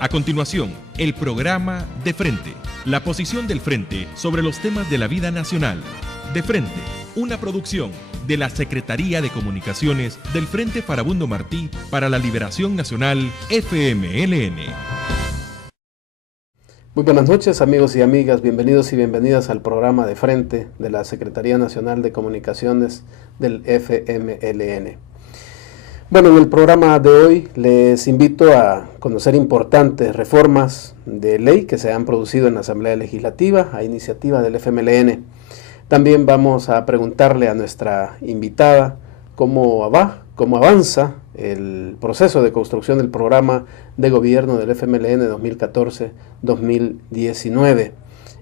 A continuación, el programa De Frente, la posición del Frente sobre los temas de la vida nacional. De Frente, una producción de la Secretaría de Comunicaciones del Frente Farabundo Martí para la Liberación Nacional, FMLN. Muy buenas noches, amigos y amigas, bienvenidos y bienvenidas al programa De Frente de la Secretaría Nacional de Comunicaciones del FMLN. Bueno, en el programa de hoy les invito a conocer importantes reformas de ley que se han producido en la Asamblea Legislativa a iniciativa del FMLN. También vamos a preguntarle a nuestra invitada cómo avanza el proceso de construcción del programa de gobierno del FMLN 2014-2019,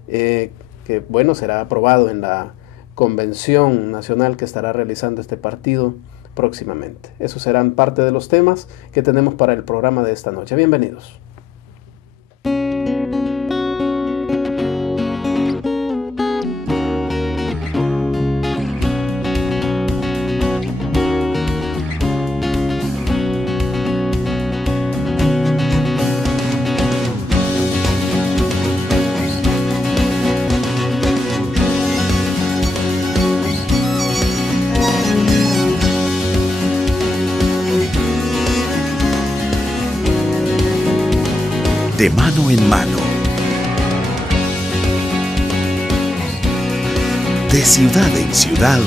que bueno, será aprobado en la convención nacional que estará realizando este partido próximamente. Esos serán parte de los temas que tenemos para el programa de esta noche. Bienvenidos. De mano en mano, de ciudad en ciudad,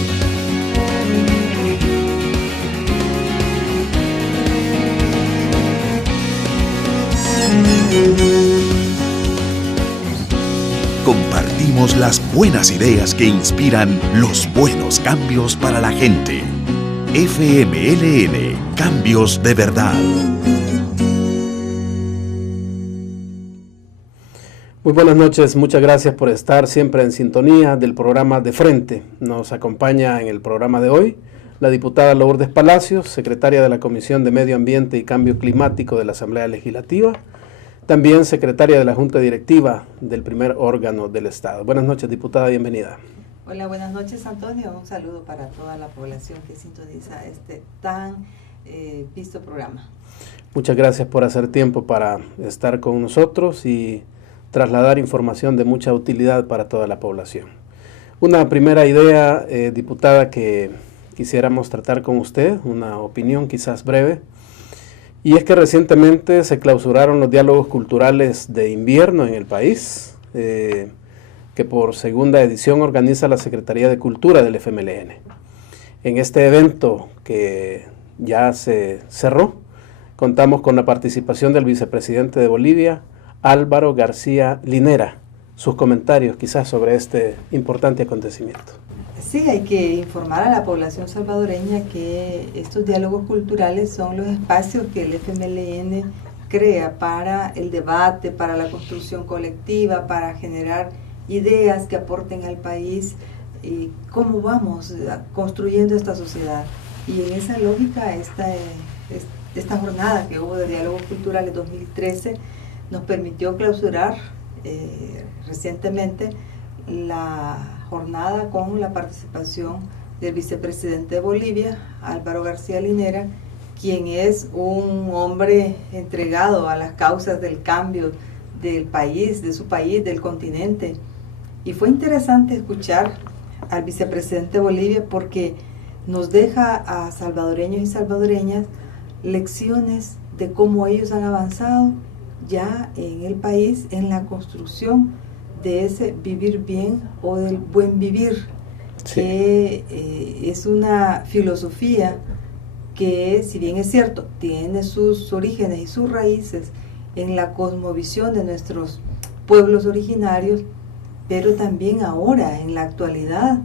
compartimos las buenas ideas que inspiran los buenos cambios para la gente. FMLN, cambios de verdad. Muy buenas noches, muchas gracias por estar siempre en sintonía del programa De Frente. Nos acompaña en el programa de hoy la diputada Lourdes Palacios, secretaria de la Comisión de Medio Ambiente y Cambio Climático de la Asamblea Legislativa, también secretaria de la Junta Directiva del primer órgano del Estado. Buenas noches, diputada, bienvenida. Hola, buenas noches, Antonio. Un saludo para toda la población que sintoniza este tan visto programa. Muchas gracias por hacer tiempo para estar con nosotros y trasladar información de mucha utilidad para toda la población. Una primera idea, diputada, que quisiéramos tratar con usted, una opinión quizás breve, y es que recientemente se clausuraron los diálogos culturales de invierno en el país, que por segunda edición organiza la Secretaría de Cultura del FMLN. En este evento, que ya se cerró, contamos con la participación del vicepresidente de Bolivia, Álvaro García Linera. Sus comentarios quizás sobre este importante acontecimiento. Sí, hay que informar a la población salvadoreña que estos diálogos culturales son los espacios que el FMLN crea para el debate, para la construcción colectiva, para generar ideas que aporten al país y cómo vamos construyendo esta sociedad. Y en esa lógica, esta jornada que hubo de diálogos culturales 2013 nos permitió clausurar recientemente la jornada con la participación del vicepresidente de Bolivia, Álvaro García Linera, quien es un hombre entregado a las causas del cambio del país, de su país, del continente. Y fue interesante escuchar al vicepresidente de Bolivia porque nos deja a salvadoreños y salvadoreñas lecciones de cómo ellos han avanzado ya en el país en la construcción de ese vivir bien o del buen vivir, sí, que es una filosofía que, si bien es cierto, tiene sus orígenes y sus raíces en la cosmovisión de nuestros pueblos originarios, pero también ahora, en la actualidad,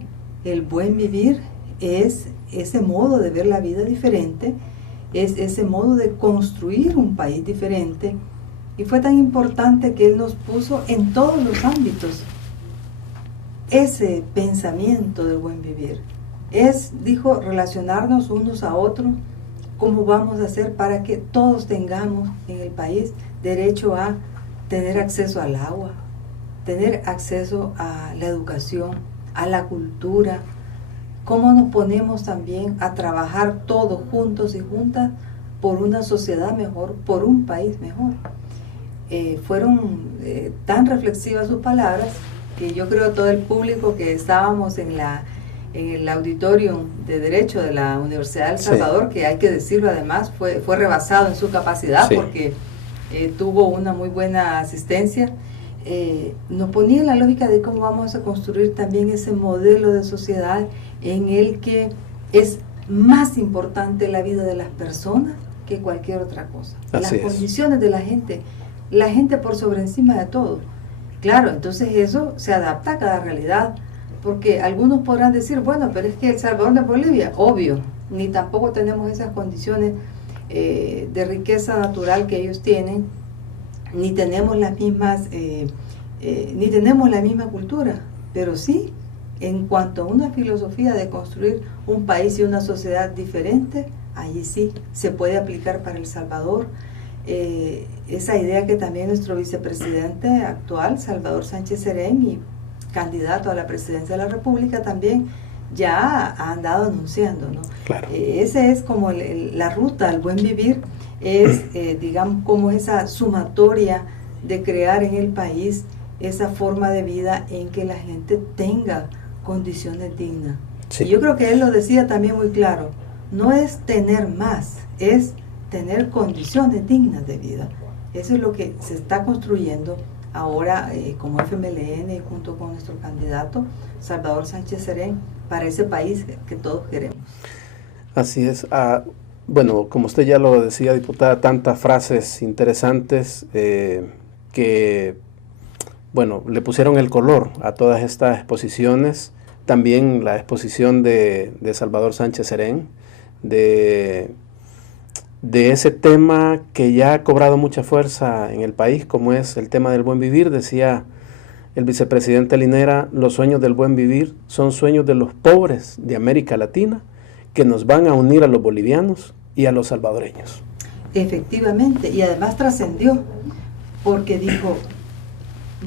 el buen vivir es ese modo de ver la vida diferente, es ese modo de construir un país diferente. Y fue tan importante que él nos puso en todos los ámbitos ese pensamiento del buen vivir. Dijo, relacionarnos unos a otros, cómo vamos a hacer para que todos tengamos en el país derecho a tener acceso al agua, tener acceso a la educación, a la cultura, cómo nos ponemos también a trabajar todos juntos y juntas por una sociedad mejor, por un país mejor. fueron tan reflexivas sus palabras que yo creo todo el público que estábamos en el auditorio de Derecho de la Universidad de El Salvador, que hay que decirlo además, fue rebasado en su capacidad porque tuvo una muy buena asistencia. Nos ponía en la lógica de cómo vamos a construir también ese modelo de sociedad en el que es más importante la vida de las personas que cualquier otra cosa. Las condiciones de la gente por sobre encima de todo. Claro, entonces eso se adapta a cada realidad, porque algunos podrán decir, bueno, pero es que El Salvador no es Bolivia, obvio, ni tampoco tenemos esas condiciones de riqueza natural que ellos tienen, ni tenemos las mismas, ni tenemos la misma cultura, pero sí, en cuanto a una filosofía de construir un país y una sociedad diferente, allí sí se puede aplicar para El Salvador. Esa idea que también nuestro vicepresidente actual, Salvador Sánchez Serén, y candidato a la presidencia de la República, también ya ha andado anunciando, ¿no? Claro. Esa es como la ruta al buen vivir, es digamos como esa sumatoria de crear en el país esa forma de vida en que la gente tenga condiciones dignas. Y yo creo que él lo decía también muy claro, no es tener más, es tener condiciones dignas de vida. Eso es lo que se está construyendo ahora como FMLN junto con nuestro candidato Salvador Sánchez Serén para ese país que todos queremos. Así es. Bueno, como usted ya lo decía, diputada, tantas frases interesantes que, bueno, le pusieron el color a todas estas exposiciones. También la exposición de Salvador Sánchez Serén, de ese tema que ya ha cobrado mucha fuerza en el país, como es el tema del buen vivir. Decía el vicepresidente Linera, los sueños del buen vivir son sueños de los pobres de América Latina que nos van a unir a los bolivianos y a los salvadoreños. Efectivamente, y además trascendió, porque dijo,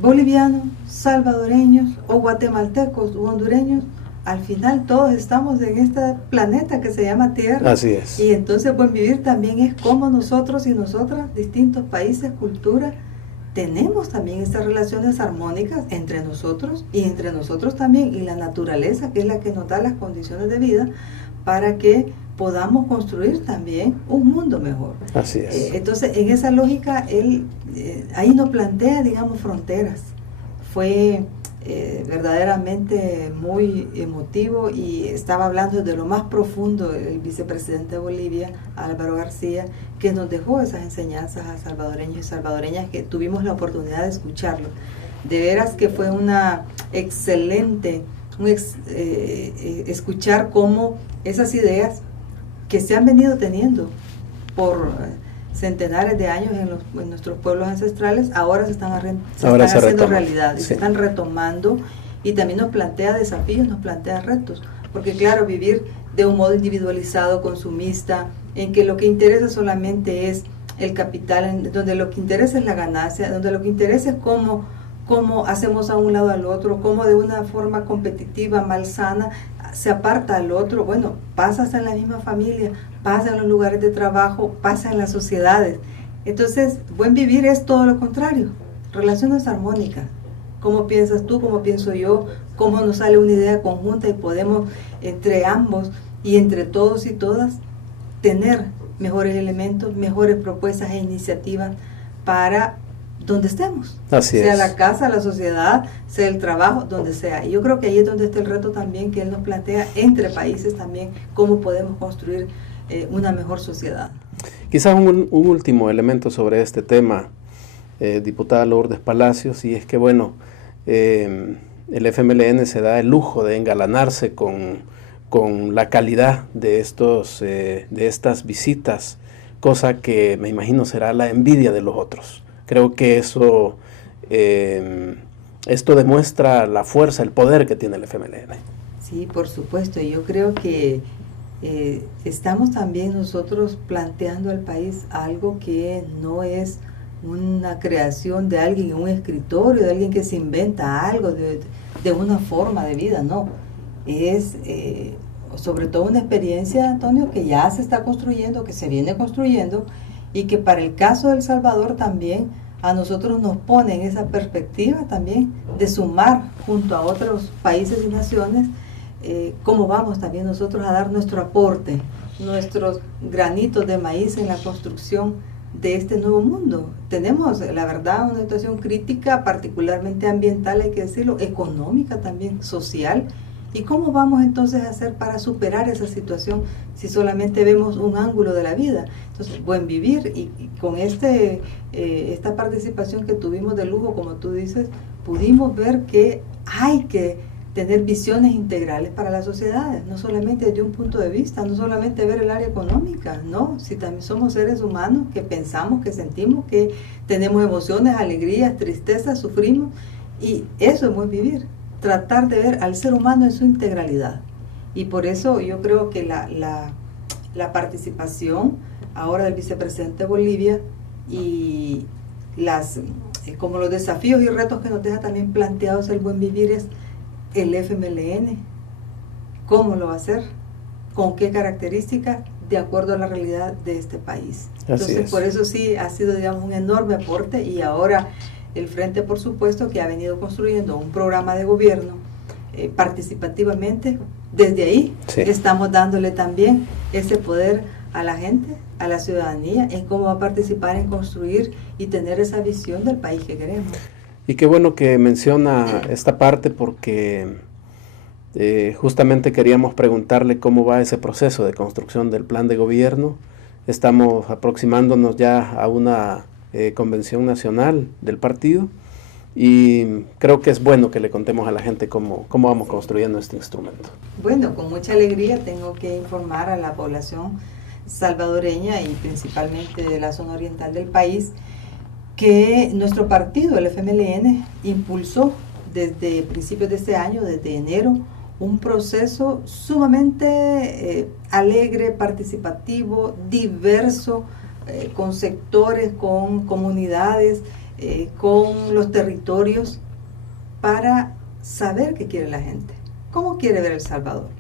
bolivianos, salvadoreños o guatemaltecos u hondureños, al final todos estamos en este planeta que se llama Tierra. Así es. Y entonces buen vivir también es como nosotros y nosotras, distintos países, culturas, tenemos también estas relaciones armónicas entre nosotros y entre nosotros también, y la naturaleza, que es la que nos da las condiciones de vida para que podamos construir también un mundo mejor. Así es. Entonces, en esa lógica, él ahí no plantea, digamos, fronteras. Fue verdaderamente muy emotivo y estaba hablando de lo más profundo el vicepresidente de Bolivia, Álvaro García, que nos dejó esas enseñanzas a salvadoreños y salvadoreñas que tuvimos la oportunidad de escucharlo. De veras que fue una excelente escuchar cómo esas ideas que se han venido teniendo por centenares de años en nuestros pueblos ancestrales, ahora se están haciendo realidad, y se están retomando, y también nos plantea desafíos, nos plantea retos, porque claro, vivir de un modo individualizado, consumista, en que lo que interesa solamente es el capital, donde lo que interesa es la ganancia, donde lo que interesa es cómo hacemos a un lado al otro, cómo de una forma competitiva, malsana, se aparta al otro. Bueno, pasa hasta en la misma familia, pasa en los lugares de trabajo, pasa en las sociedades. Entonces, buen vivir es todo lo contrario, relaciones armónicas. ¿Cómo piensas tú? ¿Cómo pienso yo? ¿Cómo nos sale una idea conjunta y podemos entre ambos y entre todos y todas tener mejores elementos, mejores propuestas e iniciativas para donde estemos? Así sea es. La casa, la sociedad, sea el trabajo, donde sea. Y yo creo que ahí es donde está el reto también que él nos plantea entre países también, cómo podemos construir una mejor sociedad. Quizás un último elemento sobre este tema, diputada Lourdes Palacios, y es que bueno, el FMLN se da el lujo de engalanarse con la calidad de estas visitas, cosa que me imagino será la envidia de los otros. Creo que esto demuestra la fuerza, el poder que tiene el FMLN. Sí, por supuesto. Yo creo que estamos también nosotros planteando al país algo que no es una creación de alguien en un escritorio, de alguien que se inventa algo, de una forma de vida, no. Es sobre todo una experiencia, Antonio, que ya se está construyendo, que se viene construyendo, y que para el caso de El Salvador también a nosotros nos pone en esa perspectiva también de sumar junto a otros países y naciones cómo vamos también nosotros a dar nuestro aporte, nuestros granitos de maíz en la construcción de este nuevo mundo. Tenemos, la verdad, una situación crítica, particularmente ambiental, hay que decirlo, económica también, social. ¿Y cómo vamos entonces a hacer para superar esa situación si solamente vemos un ángulo de la vida? Entonces, buen vivir, y con esta participación que tuvimos de lujo, como tú dices, pudimos ver que hay que tener visiones integrales para las sociedades, no solamente desde un punto de vista, no solamente ver el área económica, no, si también somos seres humanos que pensamos, que sentimos, que tenemos emociones, alegrías, tristezas, sufrimos, y eso es buen vivir, tratar de ver al ser humano en su integralidad. Y por eso yo creo que la participación ahora del vicepresidente de Bolivia y como los desafíos y retos que nos deja también planteados el buen vivir es el FMLN, cómo lo va a hacer, con qué características, de acuerdo a la realidad de este país. Entonces, por eso sí ha sido, digamos, un enorme aporte, y ahora el Frente, por supuesto, que ha venido construyendo un programa de gobierno participativamente. Desde ahí estamos dándole también ese poder a la gente, a la ciudadanía, en cómo va a participar en construir y tener esa visión del país que queremos. Y qué bueno que menciona esta parte, porque justamente queríamos preguntarle cómo va ese proceso de construcción del plan de gobierno. Estamos aproximándonos ya a una convención nacional del partido, y creo que es bueno que le contemos a la gente cómo vamos construyendo este instrumento. Bueno, con mucha alegría tengo que informar a la población salvadoreña y principalmente de la zona oriental del país que nuestro partido, el FMLN, impulsó desde principios de este año, desde enero, un proceso sumamente alegre, participativo, diverso, con sectores, con comunidades, con los territorios, para saber qué quiere la gente, cómo quiere ver El Salvador,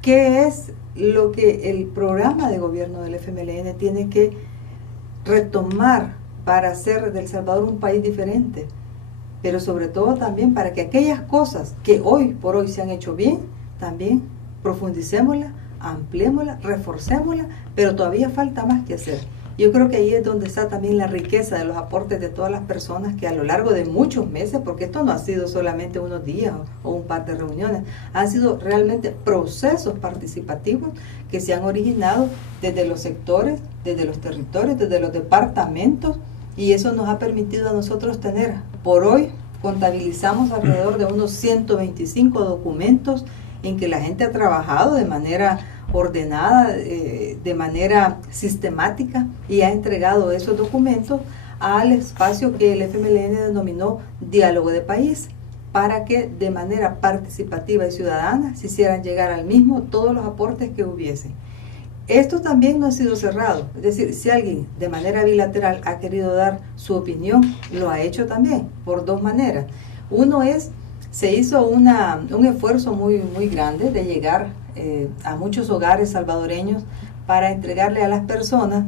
qué es lo que el programa de gobierno del FMLN tiene que retomar para hacer de El Salvador un país diferente, pero sobre todo también para que aquellas cosas que hoy por hoy se han hecho bien, también profundicémoslas, ampliémoslas, reforcémoslas, pero todavía falta más que hacer. Yo creo que ahí es donde está también la riqueza de los aportes de todas las personas que a lo largo de muchos meses, porque esto no ha sido solamente unos días o un par de reuniones, han sido realmente procesos participativos que se han originado desde los sectores, desde los territorios, desde los departamentos, y eso nos ha permitido a nosotros tener, por hoy, contabilizamos alrededor de unos 125 documentos en que la gente ha trabajado de manera ordenada, de manera sistemática, y ha entregado esos documentos al espacio que el FMLN denominó Diálogo de País, para que de manera participativa y ciudadana se hicieran llegar al mismo todos los aportes que hubiesen. Esto también no ha sido cerrado, es decir, si alguien de manera bilateral ha querido dar su opinión, lo ha hecho también, por dos maneras. Uno es, se hizo un esfuerzo muy grande de llegar a muchos hogares salvadoreños para entregarle a las personas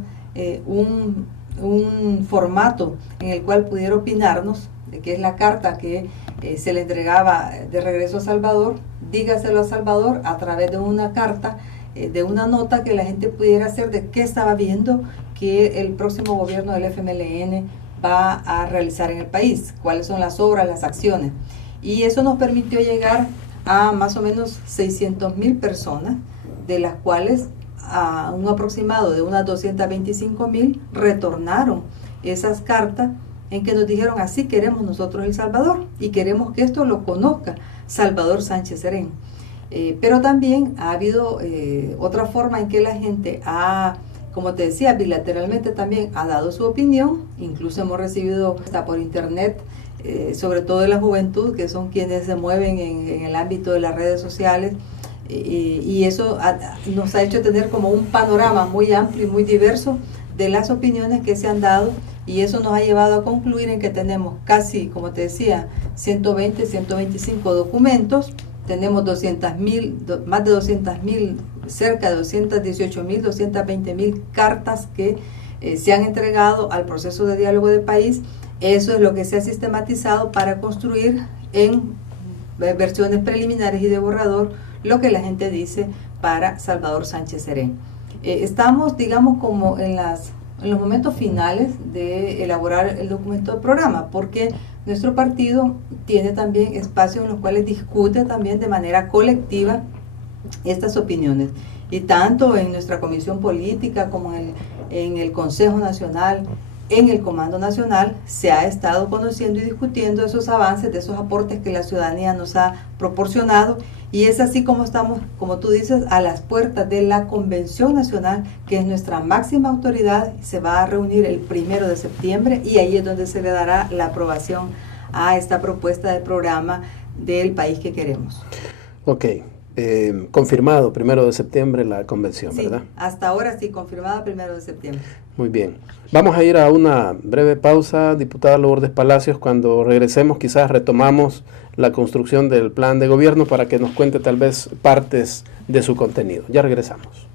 un formato en el cual pudiera opinarnos, que es la carta que se le entregaba de regreso a Salvador, dígaselo a Salvador a través de una carta, de una nota que la gente pudiera hacer de qué estaba viendo que el próximo gobierno del FMLN va a realizar en el país, cuáles son las obras, las acciones. Y eso nos permitió llegar a más o menos 600,000 personas, de las cuales a un aproximado de unas 225,000 retornaron esas cartas en que nos dijeron: así queremos nosotros El Salvador y queremos que esto lo conozca Salvador Sánchez Serén. Pero también ha habido otra forma en que la gente ha, como te decía, bilateralmente también ha dado su opinión. Incluso hemos recibido hasta por internet, sobre todo de la juventud, que son quienes se mueven en el ámbito de las redes sociales, y eso nos ha hecho tener como un panorama muy amplio y muy diverso de las opiniones que se han dado, y eso nos ha llevado a concluir en que tenemos casi, como te decía, 120, 125 documentos. Tenemos 200,000, más de 200,000, cerca de 218,000, 220,000 cartas que se han entregado al proceso de diálogo de país, Eso es lo que se ha sistematizado para construir en versiones preliminares y de borrador lo que la gente dice para Salvador Sánchez Serén. Estamos, digamos, como en los momentos finales de elaborar el documento de programa, porque nuestro partido tiene también espacios en los cuales discute también de manera colectiva estas opiniones. Y tanto en nuestra comisión política como en el Consejo Nacional, en el Comando Nacional, se ha estado conociendo y discutiendo esos avances, de esos aportes que la ciudadanía nos ha proporcionado, y es así como estamos, como tú dices, a las puertas de la Convención Nacional, que es nuestra máxima autoridad. Se va a reunir el 1 de septiembre y ahí es donde se le dará la aprobación a esta propuesta de programa del país que queremos. Ok. Confirmado 1 de septiembre la convención, sí, ¿verdad? Hasta ahora sí, confirmada 1 de septiembre. Muy bien. Vamos a ir a una breve pausa, diputada Lourdes Palacios. Cuando regresemos quizás retomamos la construcción del plan de gobierno para que nos cuente tal vez partes de su contenido. Ya regresamos.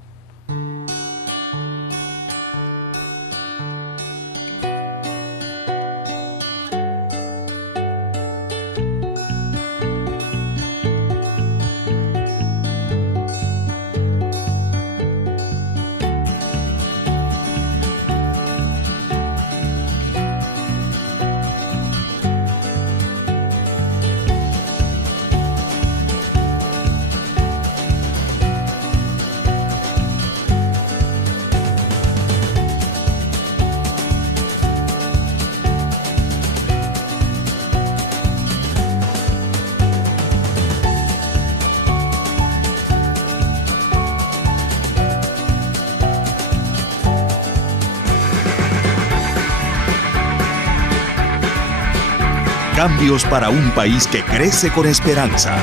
Cambios para un país que crece con esperanza.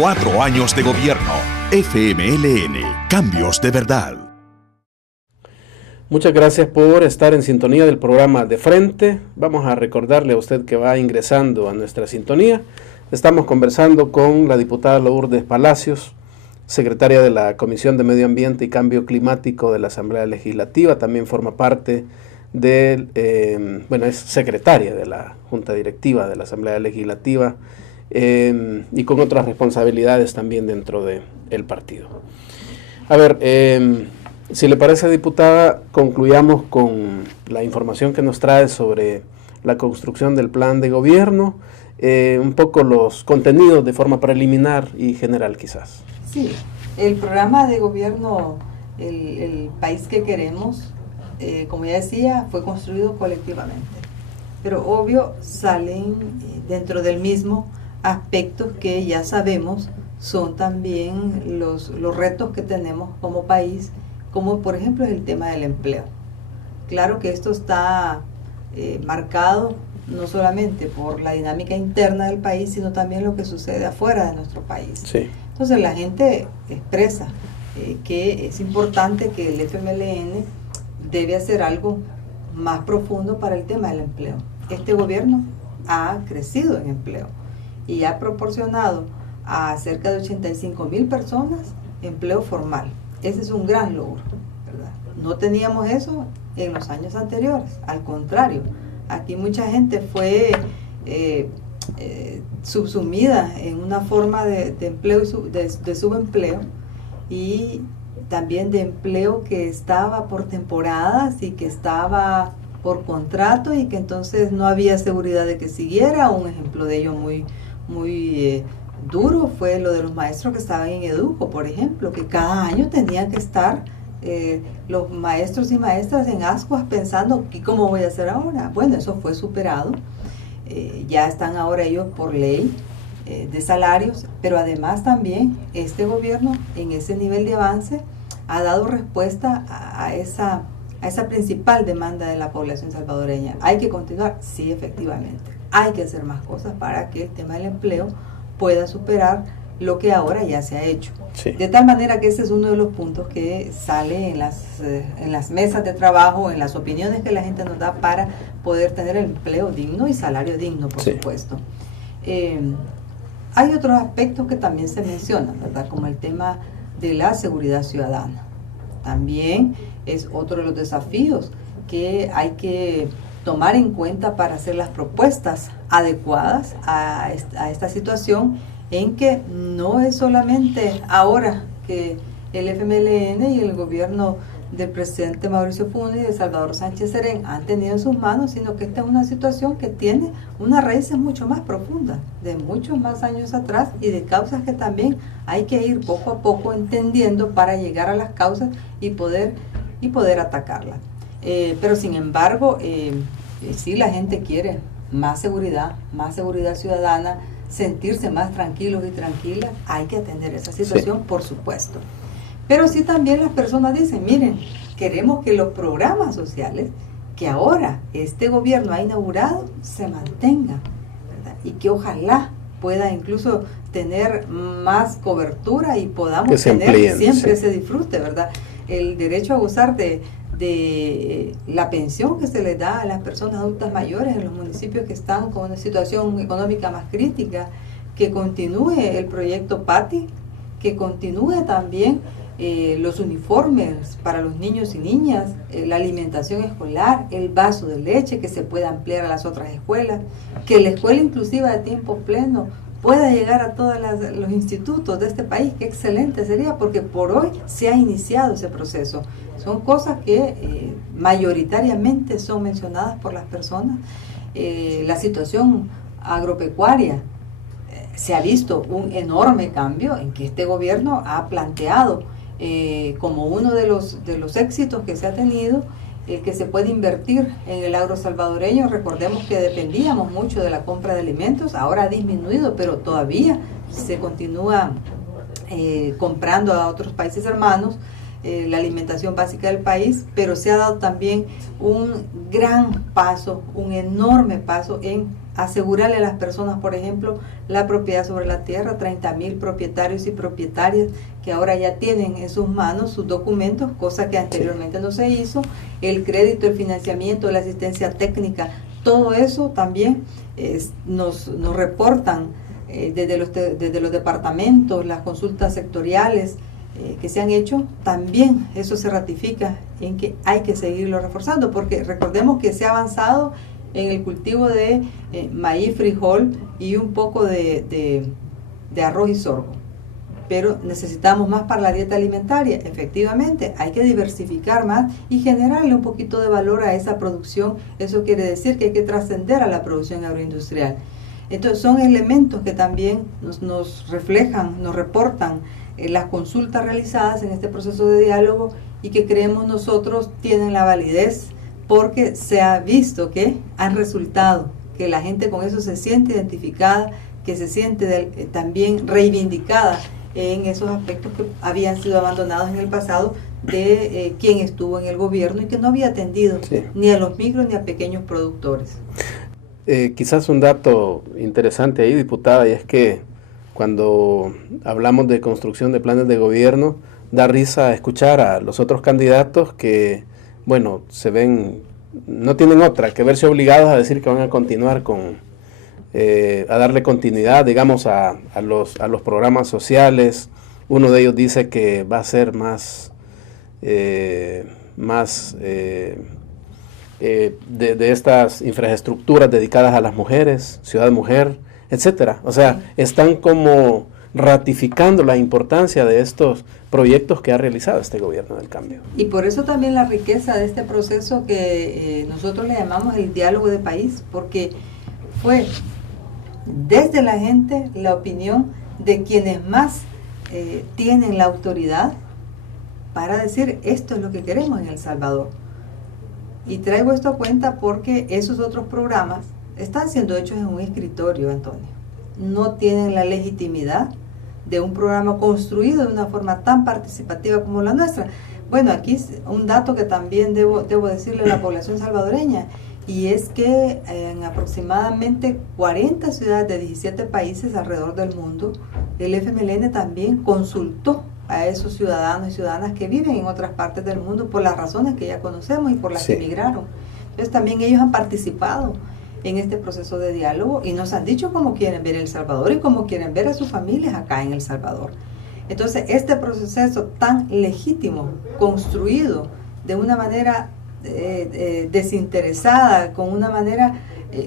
4 años de gobierno. FMLN. Cambios de verdad. Muchas gracias por estar en sintonía del programa De Frente. Vamos a recordarle a usted que va ingresando a nuestra sintonía. Estamos conversando con la diputada Lourdes Palacios, secretaria de la Comisión de Medio Ambiente y Cambio Climático de la Asamblea Legislativa. También forma parte es secretaria de la Junta Directiva de la Asamblea Legislativa y con otras responsabilidades también dentro del partido. A ver, si le parece, diputada, concluyamos con la información que nos trae sobre la construcción del plan de gobierno, un poco los contenidos de forma preliminar y general quizás. Sí, el programa de gobierno, el país que queremos, como ya decía, fue construido colectivamente, pero obvio salen dentro del mismo aspectos que ya sabemos son también los retos que tenemos como país, como por ejemplo es el tema del empleo. Claro que esto está marcado no solamente por la dinámica interna del país, sino también lo que sucede afuera de nuestro país. Sí. Entonces la gente expresa que es importante que el FMLN debe hacer algo más profundo para el tema del empleo. Este gobierno ha crecido en empleo y ha proporcionado a cerca de 85,000 personas empleo formal. Ese es un gran logro, ¿verdad? No teníamos eso en los años anteriores, al contrario, aquí mucha gente fue subsumida en una forma de empleo y de subempleo, y también de empleo que estaba por temporadas y que estaba por contrato y que entonces no había seguridad de que siguiera. Un ejemplo de ello muy duro fue lo de los maestros que estaban en Educo, por ejemplo, que cada año tenían que estar los maestros y maestras en ascuas pensando, ¿y cómo voy a hacer ahora? Bueno, eso fue superado. Ya están ahora ellos por ley de salarios, pero además también este gobierno en ese nivel de avance ha dado respuesta a esa principal demanda de la población salvadoreña. ¿Hay que continuar? Sí, efectivamente. Hay que hacer más cosas para que el tema del empleo pueda superar lo que ahora ya se ha hecho. Sí. De tal manera que ese es uno de los puntos que sale en las mesas de trabajo, en las opiniones que la gente nos da para poder tener empleo digno y salario digno, por supuesto. Hay otros aspectos que también se mencionan, ¿verdad? Como el tema de la seguridad ciudadana. También es otro de los desafíos que hay que tomar en cuenta para hacer las propuestas adecuadas a esta situación, en que no es solamente ahora que el FMLN y el gobierno del presidente Mauricio Funes y de Salvador Sánchez Serén han tenido en sus manos, sino que esta es una situación que tiene unas raíces mucho más profundas, de muchos más años atrás, y de causas que también hay que ir poco a poco entendiendo para llegar a las causas y poder atacarlas. Pero sin embargo, sí, la gente quiere más seguridad ciudadana, sentirse más tranquilos y tranquilas. Hay que atender esa situación, sí, por supuesto. Pero sí también las personas dicen, miren, queremos que los programas sociales que ahora este gobierno ha inaugurado se mantengan, ¿verdad? Y que ojalá pueda incluso tener más cobertura y podamos tener siempre ese disfrute, ¿verdad? El derecho a gozar de la pensión que se le da a las personas adultas mayores en los municipios que están con una situación económica más crítica, que continúe el proyecto PATI, que continúe también los uniformes para los niños y niñas, la alimentación escolar, el vaso de leche que se pueda ampliar a las otras escuelas, que la escuela inclusiva de tiempo pleno pueda llegar a todos los institutos de este país. Qué excelente sería, porque por hoy se ha iniciado ese proceso. Son cosas que mayoritariamente son mencionadas por las personas. La situación agropecuaria, se ha visto un enorme cambio en que este gobierno ha planteado como uno de los éxitos que se ha tenido, que se puede invertir en el agro salvadoreño. Recordemos que dependíamos mucho de la compra de alimentos, ahora ha disminuido, pero todavía se continúa comprando a otros países hermanos la alimentación básica del país, pero se ha dado también un gran paso, un enorme paso en asegurarle a las personas, por ejemplo, la propiedad sobre la tierra. 30,000 propietarios y propietarias que ahora ya tienen en sus manos sus documentos, cosa que anteriormente no se hizo. El crédito, el financiamiento, la asistencia técnica, todo eso también nos reportan desde los departamentos, las consultas sectoriales que se han hecho. También eso se ratifica en que hay que seguirlo reforzando, porque recordemos que se ha avanzado en el cultivo de maíz, frijol y un poco de arroz y sorgo, pero necesitamos más para la dieta alimentaria. Efectivamente, hay que diversificar más y generarle un poquito de valor a esa producción. Eso quiere decir que hay que trascender a la producción agroindustrial. Entonces son elementos que también nos reflejan, nos reportan las consultas realizadas en este proceso de diálogo, y que creemos nosotros tienen la validez, porque se ha visto que han resultado, que la gente con eso se siente identificada, que se siente también reivindicada en esos aspectos que habían sido abandonados en el pasado de quien estuvo en el gobierno y que no había atendido ni a los micros ni a pequeños productores. Quizás un dato interesante ahí, diputada, y es que cuando hablamos de construcción de planes de gobierno, da risa escuchar a los otros candidatos que, bueno, no tienen otra que verse obligados a decir que van a continuar a darle continuidad, digamos, a los programas sociales. Uno de ellos dice que va a ser más de estas infraestructuras dedicadas a las mujeres, Ciudad Mujer, etcétera. O sea, están como ratificando la importancia de estos proyectos que ha realizado este gobierno del cambio. Y por eso también la riqueza de este proceso que nosotros le llamamos el diálogo de país, porque fue desde la gente la opinión de quienes más tienen la autoridad para decir esto es lo que queremos en El Salvador. Y traigo esto a cuenta porque esos otros programas están siendo hechos en un escritorio, Antonio. No tienen la legitimidad de un programa construido de una forma tan participativa como la nuestra. Bueno, aquí un dato que también debo decirle a la población salvadoreña, y es que en aproximadamente 40 ciudades de 17 países alrededor del mundo, el FMLN también consultó a esos ciudadanos y ciudadanas que viven en otras partes del mundo por las razones que ya conocemos y por las que emigraron. Entonces también ellos han participado en este proceso de diálogo y nos han dicho cómo quieren ver El Salvador y cómo quieren ver a sus familias acá en El Salvador. Entonces este proceso tan legítimo, construido de una manera desinteresada, con una manera,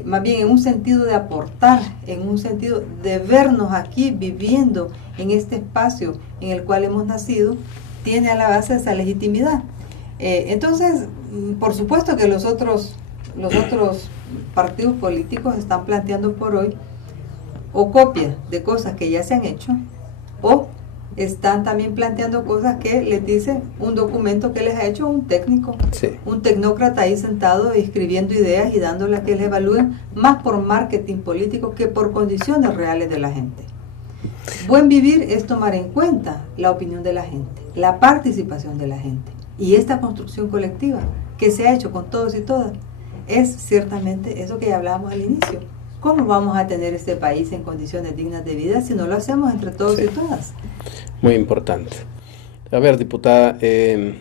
más bien en un sentido de aportar, en un sentido de vernos aquí viviendo en este espacio en el cual hemos nacido, tiene a la base esa legitimidad. Entonces, por supuesto que los otros partidos políticos están planteando por hoy o copias de cosas que ya se han hecho, o están también planteando cosas que les dice un documento que les ha hecho un técnico, sí, un tecnócrata ahí sentado escribiendo ideas y dándolas que les evalúen, más por marketing político que por condiciones reales de la gente. Buen vivir es tomar en cuenta la opinión de la gente, la participación de la gente, y esta construcción colectiva que se ha hecho con todos y todas es ciertamente eso que ya hablábamos al inicio. ¿Cómo vamos a tener este país en condiciones dignas de vida si no lo hacemos entre todos sí, y todas? muy importante. A ver, diputada,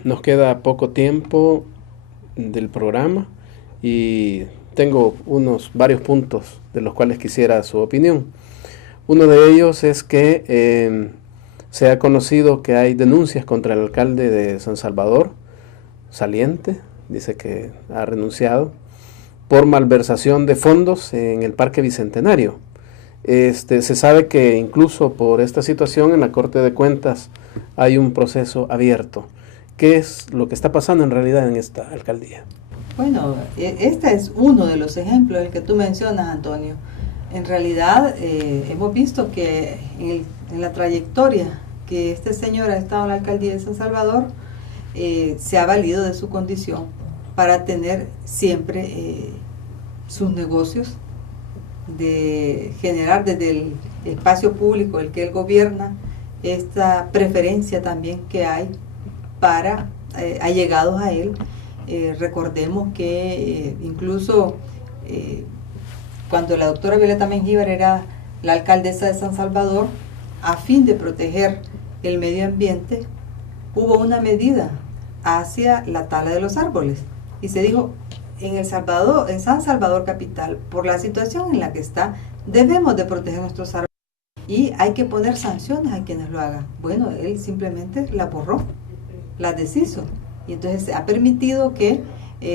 nos queda poco tiempo del programa y tengo varios puntos de los cuales quisiera su opinión. Uno de ellos es que se ha conocido que hay denuncias contra el alcalde de San Salvador, saliente, dice que ha renunciado, por malversación de fondos en el Parque Bicentenario. Se sabe que incluso por esta situación en la Corte de Cuentas hay un proceso abierto. ¿Qué es lo que está pasando en realidad en esta alcaldía? Bueno, este es uno de los ejemplos, el que tú mencionas, Antonio. En realidad hemos visto que en la trayectoria que este señor ha estado en la alcaldía de San Salvador, se ha valido de su condición para tener siempre sus negocios, de generar desde el espacio público el que él gobierna esta preferencia también que hay para allegados a él. Recordemos que incluso cuando la doctora Violeta Mengíbar era la alcaldesa de San Salvador, a fin de proteger el medio ambiente, hubo una medida hacia la tala de los árboles. Y se dijo, en San Salvador capital, por la situación en la que está, debemos de proteger nuestros árboles y hay que poner sanciones a quienes lo hagan. Bueno, él simplemente la borró, la deshizo. Y entonces ha permitido que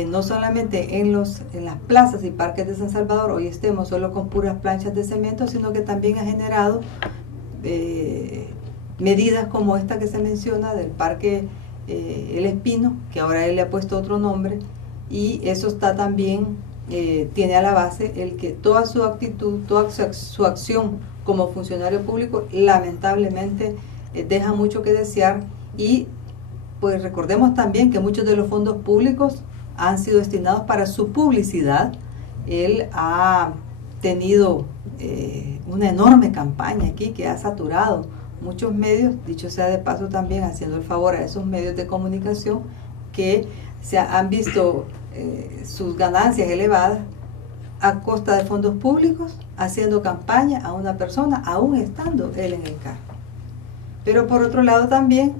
no solamente en las plazas y parques de San Salvador hoy estemos solo con puras planchas de cemento, sino que también ha generado medidas como esta que se menciona del Parque El Espino, que ahora él le ha puesto otro nombre, y eso está también, tiene a la base el que toda su actitud, toda su acción como funcionario público lamentablemente deja mucho que desear. Y pues recordemos también que muchos de los fondos públicos han sido destinados para su publicidad. Él ha tenido una enorme campaña aquí que ha saturado muchos medios, dicho sea de paso también haciendo el favor a esos medios de comunicación que han visto sus ganancias elevadas a costa de fondos públicos, haciendo campaña a una persona, aún estando él en el cargo. Pero por otro lado también,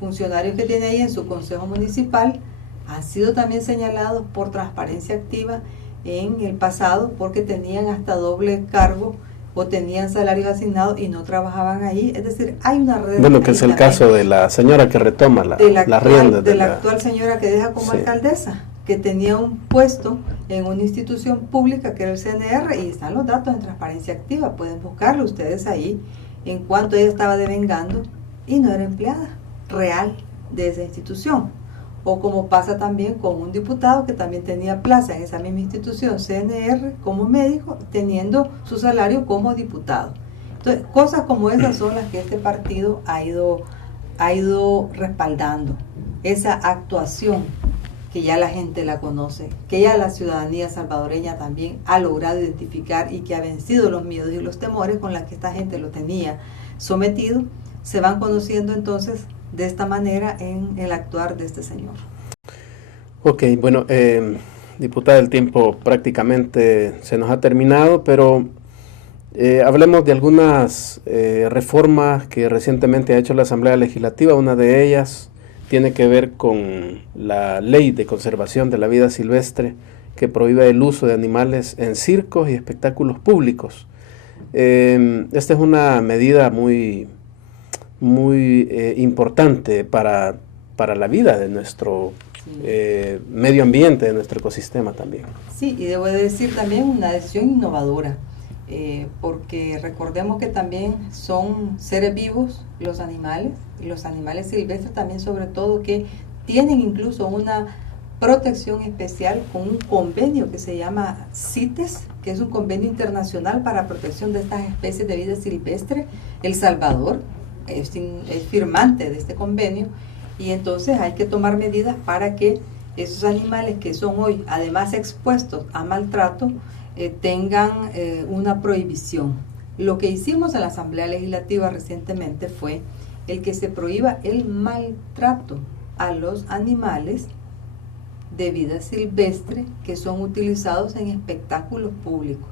funcionarios que tiene ahí en su consejo municipal han sido también señalados por transparencia activa en el pasado porque tenían hasta doble cargo o tenían salarios asignados y no trabajaban ahí. Es decir, hay una red. Bueno, que es el caso de la señora que retoma las riendas. De la actual señora que deja como alcaldesa, que tenía un puesto en una institución pública que era el CNR, y están los datos en transparencia activa, pueden buscarlo ustedes ahí, en cuanto ella estaba devengando y no era empleada real de esa institución. O como pasa también con un diputado que también tenía plaza en esa misma institución CNR como médico, teniendo su salario como diputado. Entonces, cosas como esas son las que este partido ha ido respaldando. Esa actuación que ya la gente la conoce, que ya la ciudadanía salvadoreña también ha logrado identificar y que ha vencido los miedos y los temores con los que esta gente lo tenía sometido, se van conociendo entonces de esta manera en el actuar de este señor. Ok, bueno, diputada, el tiempo prácticamente se nos ha terminado, pero hablemos de algunas reformas que recientemente ha hecho la Asamblea Legislativa. Una de ellas tiene que ver con la Ley de Conservación de la Vida Silvestre, que prohíbe el uso de animales en circos y espectáculos públicos. Esta es una medida muy importante para la vida de nuestro medio ambiente de nuestro ecosistema también. Sí, y debo decir también una decisión innovadora, porque recordemos que también son seres vivos los animales silvestres también, sobre todo, que tienen incluso una protección especial con un convenio que se llama CITES, que es un convenio internacional para protección de estas especies de vida silvestre. El Salvador es firmante de este convenio, y entonces hay que tomar medidas para que esos animales que son hoy además expuestos a maltrato tengan una prohibición. Lo que hicimos en la Asamblea Legislativa recientemente fue el que se prohíba el maltrato a los animales de vida silvestre que son utilizados en espectáculos públicos,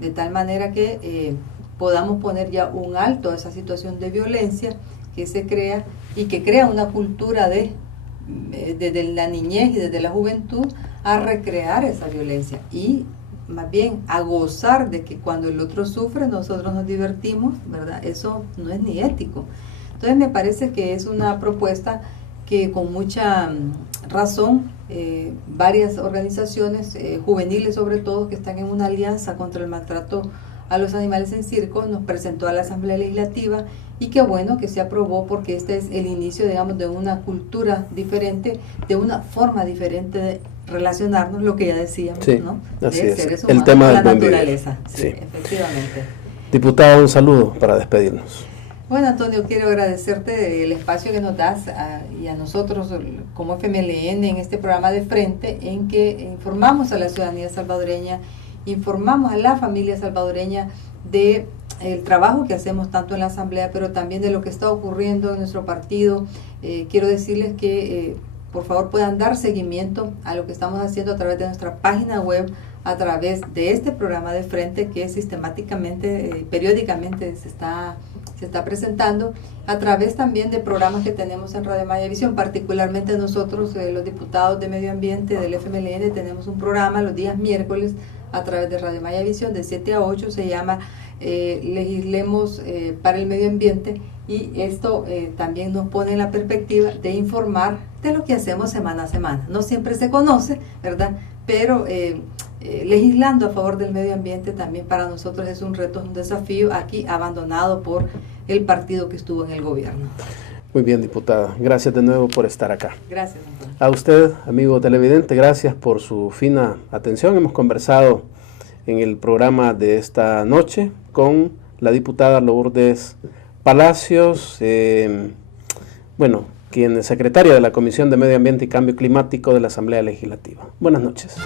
de tal manera que podamos poner ya un alto a esa situación de violencia que se crea, y que crea una cultura desde la niñez y desde la juventud a recrear esa violencia, y más bien a gozar de que cuando el otro sufre nosotros nos divertimos, ¿verdad? Eso no es ni ético. Entonces me parece que es una propuesta que con mucha razón varias organizaciones juveniles, sobre todo, que están en una alianza contra el maltrato a los animales en circo, nos presentó a la Asamblea Legislativa, y qué bueno que se aprobó, porque este es el inicio, digamos, de una cultura diferente, de una forma diferente de relacionarnos, lo que ya decíamos, sí, ¿no? Así de es. seres El humanos, tema la del buen naturaleza. vivir. Sí, Sí. efectivamente. Diputada, un saludo para despedirnos. Bueno, Antonio, quiero agradecerte el espacio que nos das y a nosotros como FMLN en este programa de Frente, en que informamos a la ciudadanía salvadoreña, informamos a la familia salvadoreña de el trabajo que hacemos tanto en la Asamblea, pero también de lo que está ocurriendo en nuestro partido. Quiero decirles que por favor puedan dar seguimiento a lo que estamos haciendo a través de nuestra página web, a través de este programa de Frente, que sistemáticamente, periódicamente se está presentando, a través también de programas que tenemos en Radio Maya Visión. Particularmente nosotros, los diputados de Medio Ambiente del FMLN, tenemos un programa los días miércoles a través de Radio Maya Visión de 7 a 8, se llama Legislemos para el Medio Ambiente, y esto también nos pone en la perspectiva de informar de lo que hacemos semana a semana. No siempre se conoce, ¿verdad? Pero legislando a favor del medio ambiente también para nosotros es un reto, un desafío, aquí abandonado por el partido que estuvo en el gobierno. Muy bien, diputada. Gracias de nuevo por estar acá. Gracias, Antonio. A usted, amigo televidente, gracias por su fina atención. Hemos conversado en el programa de esta noche con la diputada Lourdes Palacios, quien es secretaria de la Comisión de Medio Ambiente y Cambio Climático de la Asamblea Legislativa. Buenas noches.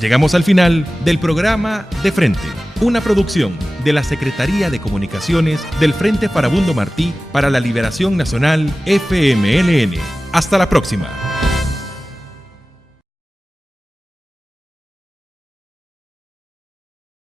Llegamos al final del programa De Frente, una producción de la Secretaría de Comunicaciones del Frente Farabundo Martí para la Liberación Nacional FMLN. Hasta la próxima.